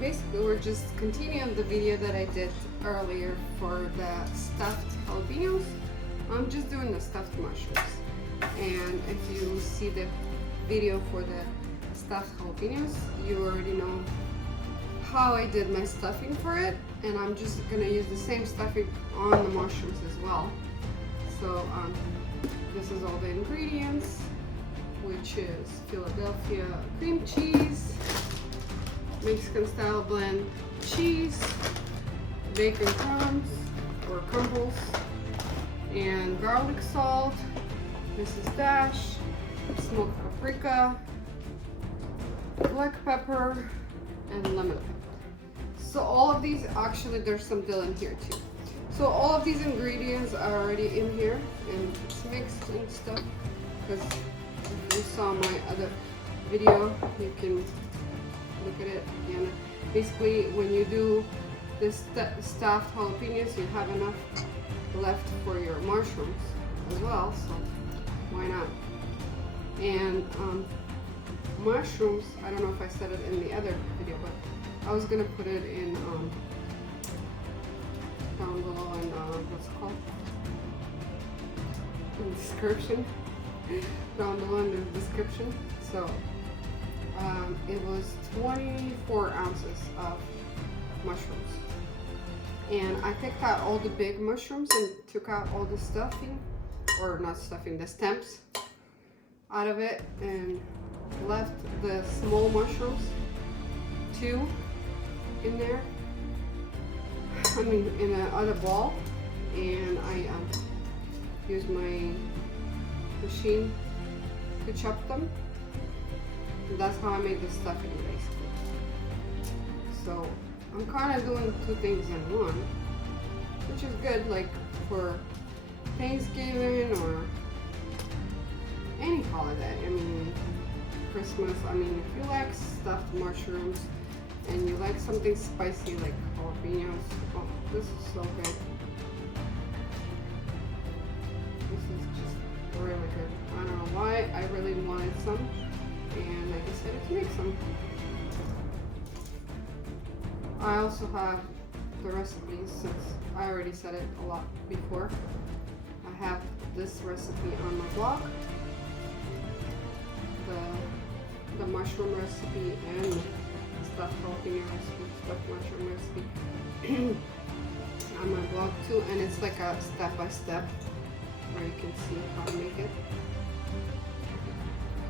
basically we're just continuing the video that I did earlier for the stuffed jalapenos. I'm just doing the stuffed mushrooms. And if you see the video for the stuffed jalapenos, you already know how I did my stuffing for it. And I'm just gonna use the same stuffing on the mushrooms as well. So this is all the ingredients, which is Philadelphia cream cheese, Mexican style blend cheese, bacon crumbs or crumbles, and garlic salt. This is dash, smoked paprika, black pepper, and lemon pepper. So all of these, actually there's some dill in here too. So all of these ingredients are already in here and it's mixed and stuff. Because if you saw my other video, you can look at it. And basically when you do this stuffed jalapenos, you have enough left for your mushrooms as well, so why not? And mushrooms, I don't know if I said it in the other video, but I was gonna put it in down below in what's it called? In the description. Down below in the description. So it was 24 ounces of mushrooms. And I picked out all the big mushrooms and took out all the stuffing, or not stuffing, the stems out of it, and left the small mushrooms, 2 in there. I mean, in another bowl, and I used my machine to chop them. And that's how I made the stuffing, basically. So I'm kind of doing 2 things in one, which is good, like for Thanksgiving or any holiday. I mean, Christmas. I mean, if you like stuffed mushrooms and you like something spicy like jalapenos, oh, this is so good. This is just really good. I don't know why, I really wanted some, and I decided to make some. I also have the recipes, since I already said it a lot before. I have this recipe on my blog, the mushroom recipe and stuffed jalapeno recipe, stuffed mushroom recipe on my blog too, and it's like a step-by-step where you can see how to make it.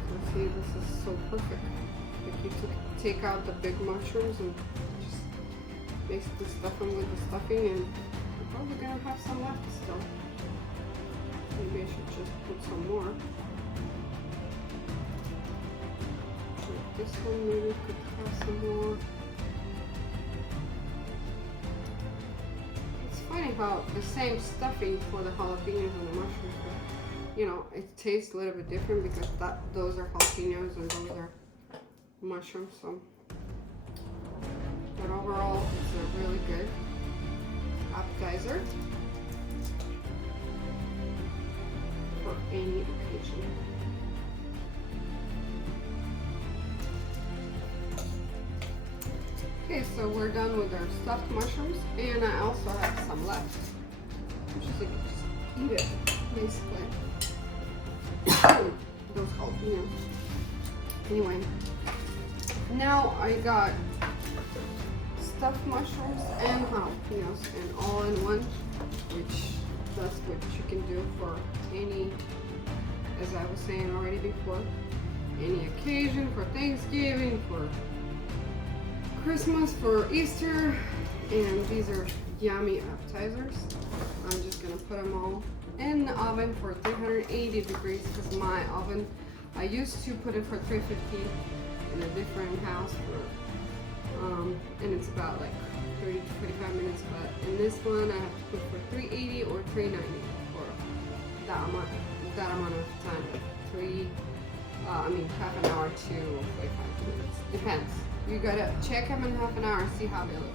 So see, this is so perfect. Like you take out the big mushrooms and just basically stuff them with the stuffing, and you're probably gonna have some left still. Maybe I should just put some more. Like this one, maybe could have some more. It's funny how the same stuffing for the jalapenos and the mushrooms, but you know, it tastes a little bit different because those are jalapenos and those are mushrooms. So, but overall, it's a really good appetizer for any occasion. Okay, so we're done with our stuffed mushrooms, and I also have some left. I'm just like, just eat it, basically. Those jalapenos. Anyway, now I got stuffed mushrooms and jalapenos and all in one, which that's what you can do for any, as I was saying already before, any occasion, for Thanksgiving, for Christmas, for Easter. And these are yummy appetizers. I'm just gonna put them all in the oven for 380 degrees because my oven, I used to put it for 350 in a different house for and it's about like 30 to 45 minutes, but in this one I have to put for 380 or 390 for that amount of time, half an hour to 45 minutes, depends. You gotta check them in half an hour and see how they look like.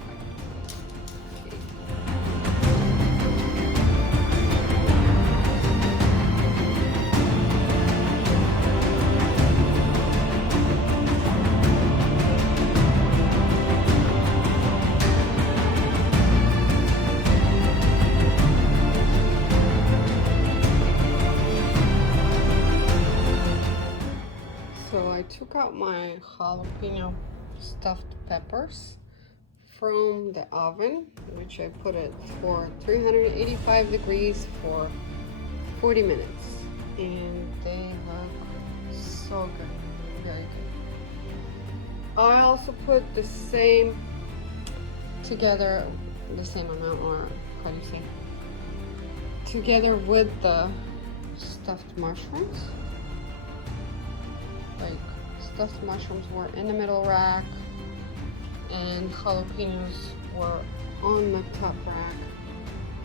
took out my jalapeno stuffed peppers from the oven, which I put it for 385 degrees for 40 minutes, and they look so good, very good. I also put the same together, the same amount, or how do you say, together with the stuffed mushrooms. Like, stuffed mushrooms were in the middle rack and jalapenos were on the top rack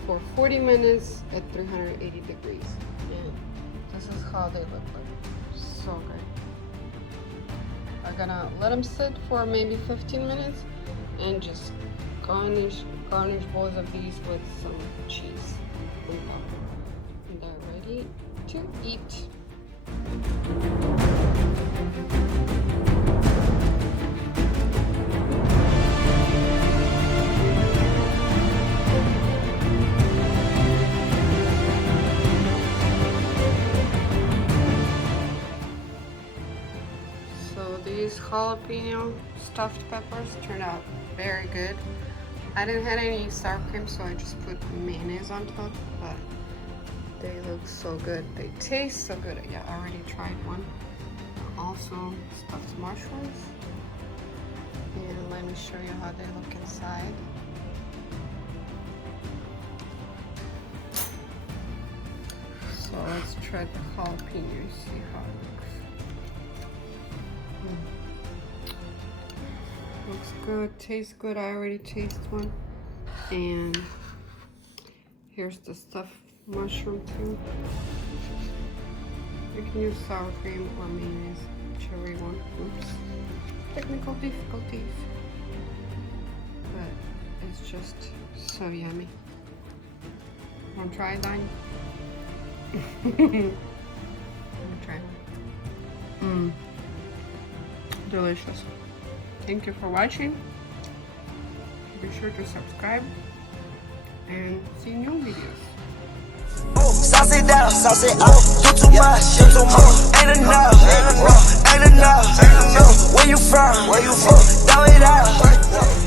for 40 minutes at 380 degrees. And this is how they look like. So good. I'm gonna let them sit for maybe 15 minutes and just garnish both of these with some cheese on top. And they're ready to eat. These jalapeno stuffed peppers turned out very good. I didn't have any sour cream, so I just put mayonnaise on top, but they look so good. They taste so good. Yeah, I already tried one. Also stuffed mushrooms. And let me show you how they look inside. So let's try the jalapeno, see how it looks. Looks good, tastes good. I already tasted one. And here's the stuffed mushroom too. You can use sour cream or mayonnaise, whichever you want. Oops. Technical difficulties. But it's just so yummy. Wanna try it, Donnie? Let me try it. Delicious. Thank you for watching. Be sure to subscribe and see new videos. Sauce it down, sauce it up, do too much, ain't enough, ain't enough, where you from, throw it out.